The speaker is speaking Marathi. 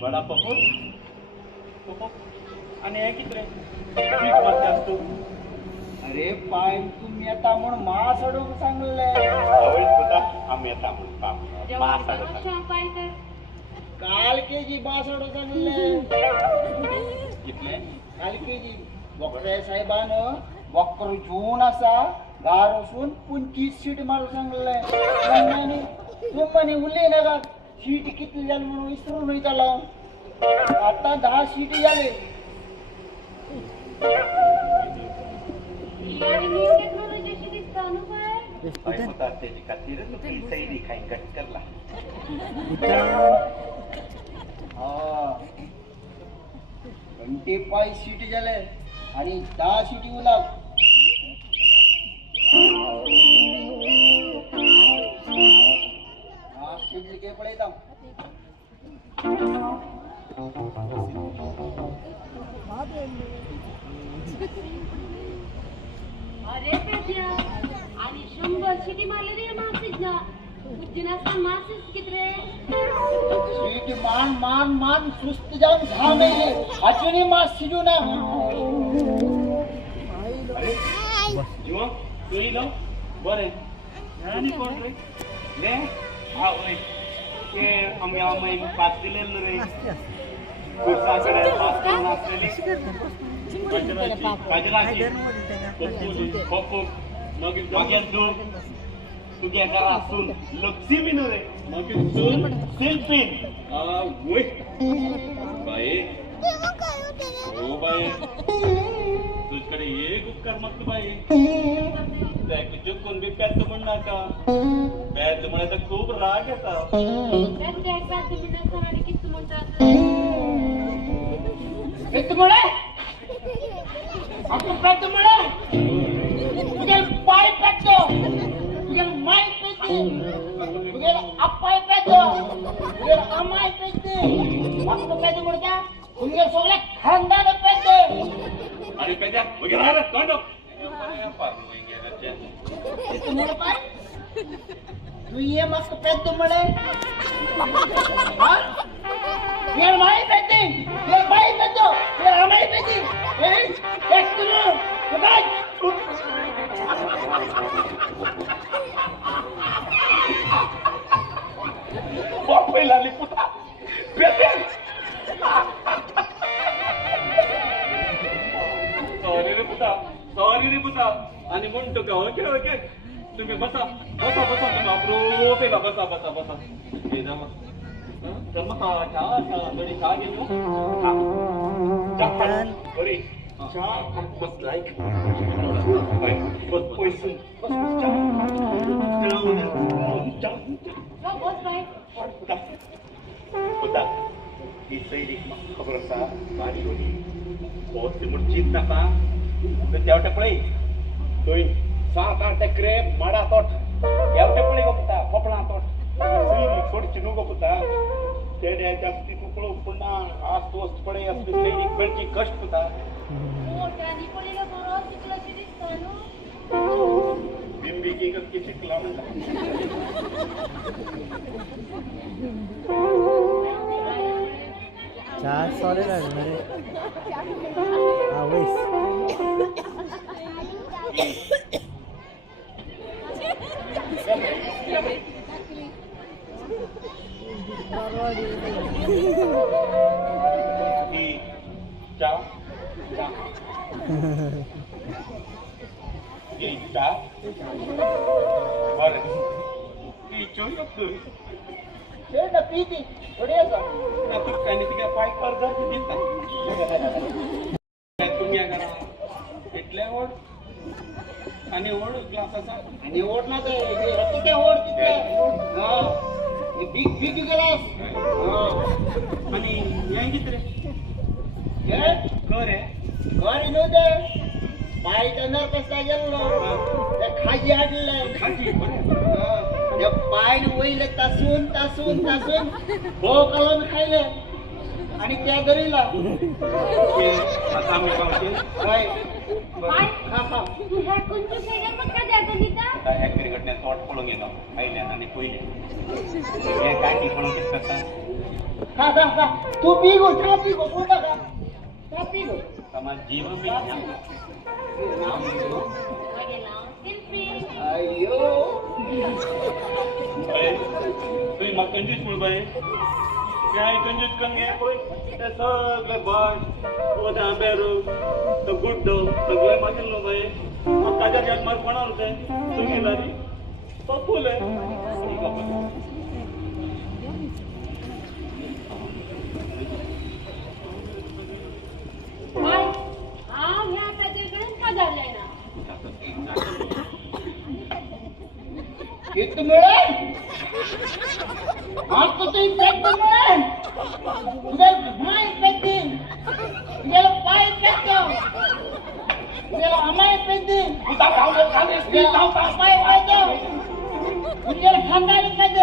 बडा पप्पू पप्पू आणि हे किती रे पीठ मध्ये असतो. अरे पाय तुम्ही आता म्हणून मा सडूक चांगलंय आवडीत होता आम्ही आता म्हणून काम काल केजी बासडो चांगलंय इथले काल केजी वक्रे साहेबानं वक्र जून असा गार असून 25 सीट मारू सांगलंय. तुम्ही उरले ना का सीट किती झाली म्हणून विसरून नाही त्याला आता 10 सीट झाले. होता त्याची खातीर सैरी खाईन कट करला. हा 25 सीट झाले आणि 10 सीट येऊ लाग. हा सीट के पडे येतात. अरे पेट्या आणि 100 शिटी मारले रे मासिक ना उद्दिनाचा मासिक किती सीट मान मान मान सुस्त जाऊन झामे अजूनही मास शिजू ना. अरे जीवा तू ही लाव बरे आणि कोण रे ले हा ओय ते आम्ही पास दिलेलं रे कुर्साकडे पास करून असलेली काजराची पप्पू मग तू तुझ्या घरातून लक्ष्मी न रे मग सून शिल्पी वय बाई हो बाई तुझकडे एक उपकार मग बाई त्याची चुकून बी पॅत म्हणणार का पॅत म्हणे तर खूप राग येतात. तुझे पाय पेटतो तुझे माय पेटते तुझे अप्पाय पेटतो तुझे अमाय पेटते आपको पेटते मुर्गा तुझे सगळे खानदान पेटते. आणि पेट्या वगैरे राहत कोण तू ये मस्त पेटतो म्हणे ये माय पेटते ये माय पेटतो ये अमाय पेटते एक पहिला लिपुता पेट्या सॉरी रे पुता आणि म्हणतो का ओके ओके तुम्ही बसा बसा बसा तुम्ही अप्रो पेला बसा बसा बसा हे जा मग तर मग चहा गडी चहा घेऊ चहा बरी चहा बस लाईक बस पैसे पुता ही सैरी खबर असा भारी होती बहुत चिंत नका तेवढ्या पळी तो 7-8 एकर माडा तोट एवढ्या पळी गोपता पपळा तोट सैरी सोडची नो गोपता तेड्या जास्ती तुकडो पुन्हा आज तोच पळे असते सैरी बेळची कष्ट होता मोठ्यानी पळीला बरो तिकला दिसतानो बिंबी की किती शिकला म्हणला चार सॉलिड आहे मेरे हां वैस चा चा बरं ती चोरी हे ना पीती थोडी असं आणि तिकडे पाय कर जर तुम्ही करा इथल्या ओढ आणि ओढ ग्लासाचा आणि ओढ ना ते रक्त ओढ तिथे बिग गेलास आणि या किती रे हे कर रे घरी नव्हते पायच्या नर कसा गेलो त्या खाजी हाडले खाजी बरे त्या पायन वहिले तासून भो कालून खायले आणि त्या दरीला आता आम्ही पावते काय काय? खा तू ह्या कोणत्या साईडला मग का जायचं नीता? ह्या क्रिकेटने तोट पळून येतो आईल्यान आणि पहिले हे काय ती पळून किस करता खा तू पिगो बोलता का पिगो समाज जीव मी मागे लाव. सेल्फी. अय्यो तुम्ही मग कंजूस म्हणून बाई काय कंजूस करून घ्या पळय ते सगळे बट ओदा आंबेरू तो गुड्डो सगळे माझे लो बाई मग ताज्या जग मार कोणा होते तुम्ही लादी पप्पूले काय? हा, ह्या त्याच्याकडून का झालंय ना? किती मिळेल आपको तो इफेक्ट मिळेल तुझे माय इफेक्टिंग तुझे पाय इफेक्ट तुझे अमाय इफेक्टिंग तुझे पाय इफेक्ट तुझे खानदान इफेक्ट